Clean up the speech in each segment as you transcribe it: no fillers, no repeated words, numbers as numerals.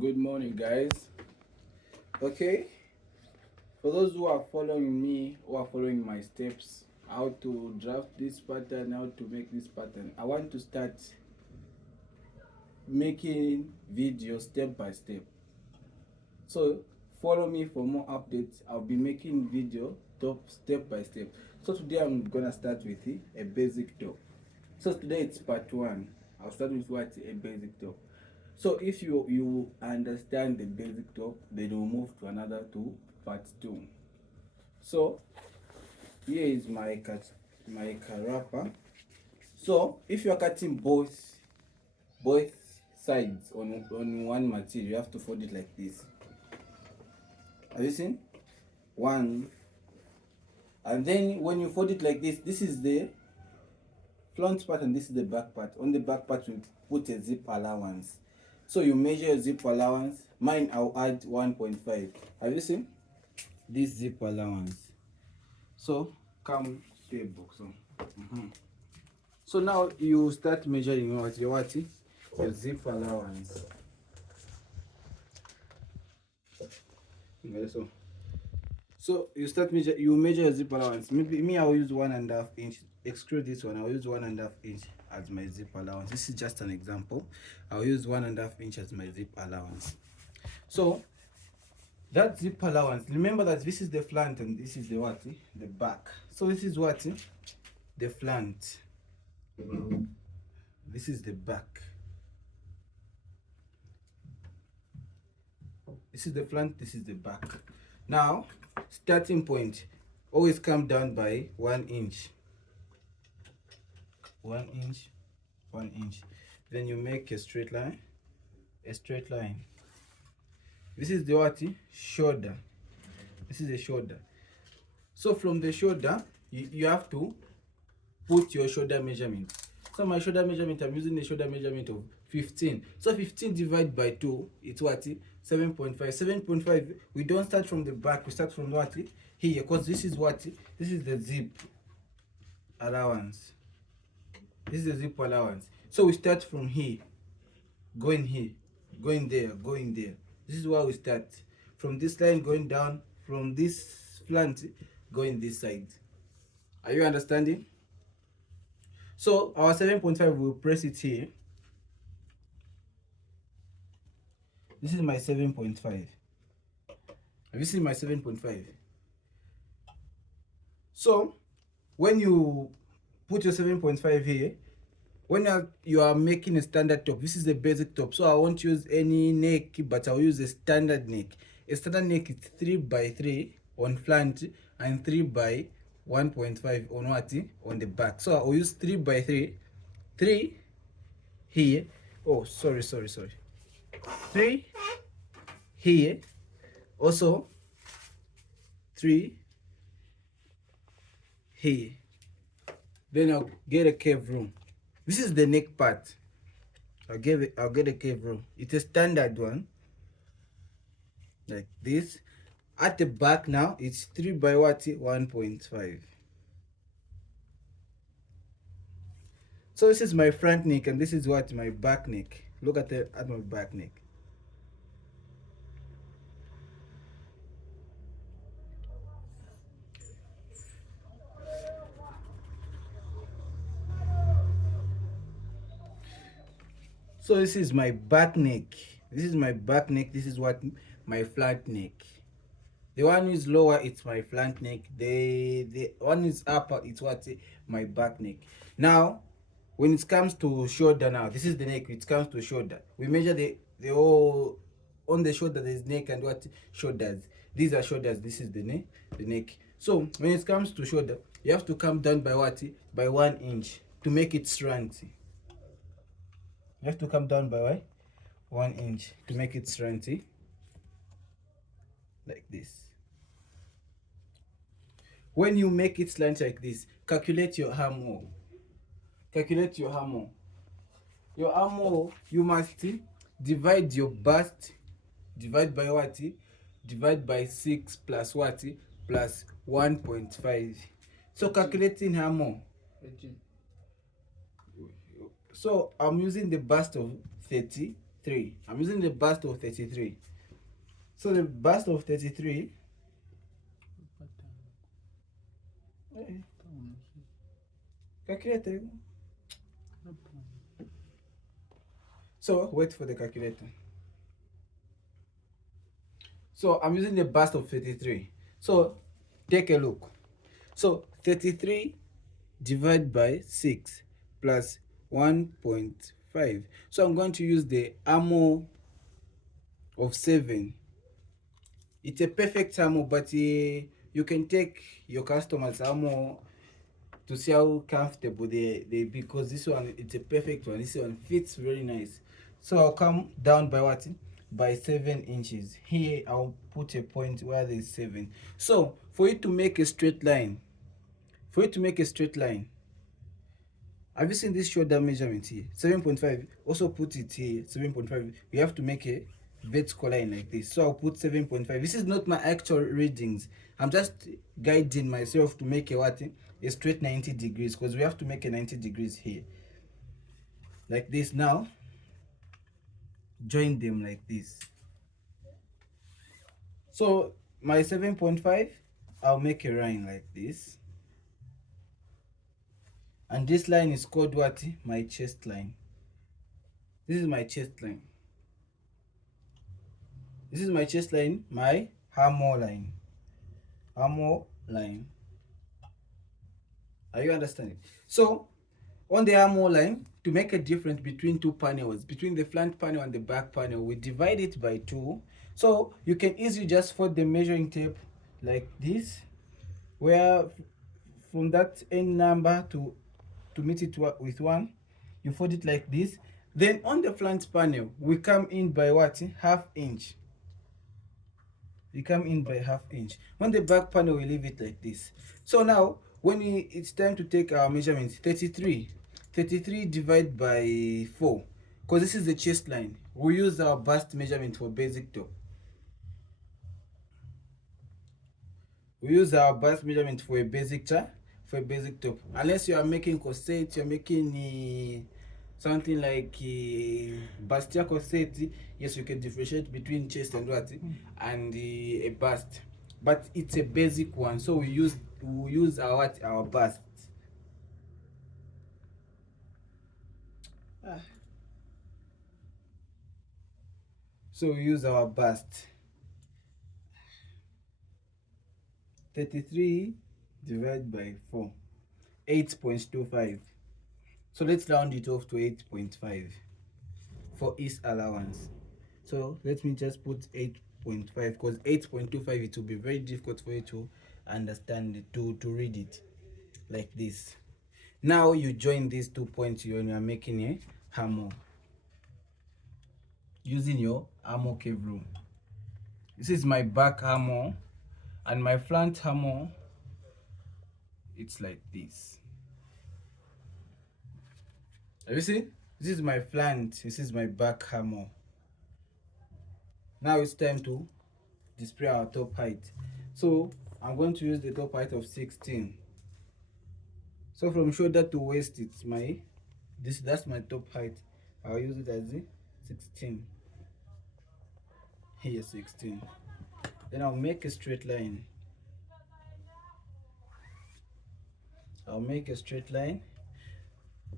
Good morning, guys. Okay, for those who are following me, who are following my steps, how to draft this pattern, how to make this pattern, I want to start making videos step by step. So follow me for more updates. I'll be making video top step by step. So today I'm gonna start with a basic top. So today it's part one. I'll start with what a basic top. So if you understand the basic top, then we'll move to another to part two. So here is my wrapper. So if you are cutting both sides on one material, you have to fold it like this. Have you seen? One, and then when you fold it like this is the front part and this is the back part. On the back part you put a zip allowance. So you measure your zip allowance. Mine I'll add 1.5. Have you seen this zip allowance? So come to a box. So now you start measuring your zip allowance. Okay, so you measure your zip allowance. Maybe me I'll use 1.5 inch. Exclude this one, I'll use 1.5 inch as my zip allowance. This is just an example. I'll use 1.5 inch as my zip allowance. So that zip allowance, remember that this is the front and this is the the back. So this is the front, this is the back. This is the front, this is the back. Now starting point, always come down by 1 inch. 1 inch, 1 inch. Then you make a straight line. This is the shoulder. This is the shoulder. So from the shoulder, you have to put your shoulder measurement. So my shoulder measurement, I'm using the shoulder measurement of 15. So 15 divided by 2, it's 7.5. 7.5, we don't start from the back, we start from here, because this is this is the zip allowance. This is the zip allowance. So we start from here, going there, going there. This is where we start. From this line going down, from this flank going this side. Are you understanding? So our 7.5, we'll press it here. This is my 7.5. Have you seen my 7.5? So when you put your 7.5 here, when you are making a standard top, this is the basic top. So I won't use any neck, but I'll use a standard neck. A standard neck is 3 by 3 on front and 3 by 1.5 on on the back. So I'll use 3 by 3. 3 here. Oh, sorry. 3 here. Also 3 here. Then I'll get a curve room. This is the neck part. I'll get a curve room. It's a standard one, like this. At the back now, it's 3 by 1.5. So this is my front neck and this is my back neck. Look at my back neck. So this is my back neck. This is my back neck. This is my front neck. The one is lower, it's my front neck. The one is upper, it's my back neck. Now, when it comes to shoulder, now this is the neck. It comes to shoulder. We measure the whole on the shoulder. There's neck and shoulders. These are shoulders. This is the neck. So when it comes to shoulder, you have to come down by by 1 inch to make it slant. You have to come down by 1 inch to make it slanty, like this. When you make it slant like this, calculate your armhole. Calculate your armhole. Your armhole, you must divide your bust, divide by divide by 6 plus plus 1.5. So calculating armhole. So I'm using the bust of 30 33. I'm using the bust of 33. So the bust of 33. Calculator. So wait for the calculator. So I'm using the bust of 33. So take a look. So 33 divided by 6 plus 1.5. So I'm going to use the armor of 7. It's a perfect armor, but you can take your customers armor to see how comfortable they be, because this one, it's a perfect one. This one fits very nice. So I'll come down by what? By 7 inches. Here I'll put a point where there's 7. So for you to make a straight line, have you seen this shoulder measurement here? 7.5. Also put it here, 7.5. You have to make a vertical line like this. So I'll put 7.5. This is not my actual readings. I'm just guiding myself to make a what? A straight 90 degrees, because we have to make a 90 degrees here. Like this. Now, join them like this. So my 7.5, I'll make a line like this. And this line is called what? My chest line. This is my chest line. This is my chest line, my armor line. Armor line. Are you understanding? So, on the armor line, to make a difference between two panels, between the front panel and the back panel, we divide it by 2. So, you can easily just fold the measuring tape like this, where from that end number to meet it with 1, you fold it like this. Then on the front panel, we come in by what? Half inch. We come in by half inch. On the back panel, we leave it like this. So now, when it's time to take our measurements, 33 divided by 4, because this is the chest line. We use our bust measurement for basic top. We use our bust measurement for a basic top. Unless you are making corset, you are making something like bustier corset, yes, you can differentiate between chest and what? And a bust. But it's a basic one, so we use our what? Our bust. So we use our bust. 33 divided by 4, 8.25. So let's round it off to 8.5 for each allowance. So let me just put 8.5, because 8.25, it will be very difficult for you to understand, to read it like this. Now you join these 2 points when you are making a hammer using your hammer cable. This is my back hammer, and my front hammer, it's like this. Have you seen? This is my front, this is my back hammer. Now it's time to display our top height. So I'm going to use the top height of 16. So from shoulder to waist, it's that's my top height. I'll use it as 16. Here, 16. Then I'll make a straight line.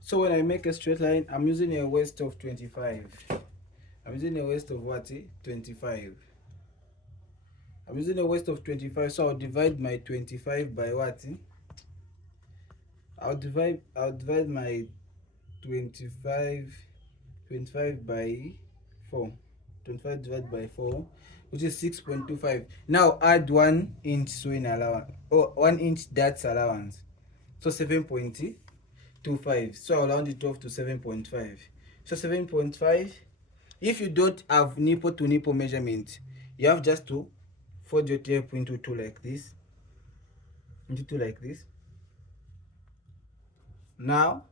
So when I make a straight line, I'm using a waist of 25. I'm using a waist of what? 25. I'm using a waist of 25, so I'll divide my 25 by what? I'll divide my 25 by 4. 25 divided by 4, which is 6.25. Now add 1 inch sewing allowance, or 1 inch darts allowance. So 7.25. So I'll round it off to 7.5. So 7.5. If you don't have nipple to nipple measurement, you have just to fold your tape into 2 like this. Now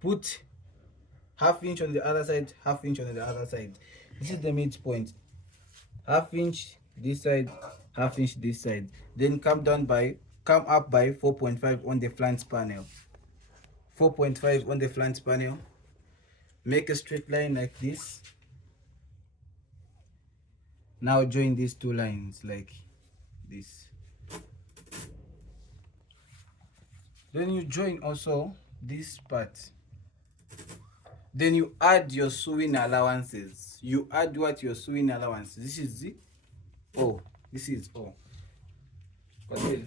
put half inch on the other side, half inch on the other side. This is the midpoint. Half inch this side, half inch this side. Then come up by 4.5 on the flange panel. 4.5 on the flange panel. make a straight line like this. Now join these two lines like this. Then you join also this part. Then you add your sewing allowances. You add what your sewing allowances. This is the O. This is O. Cut it.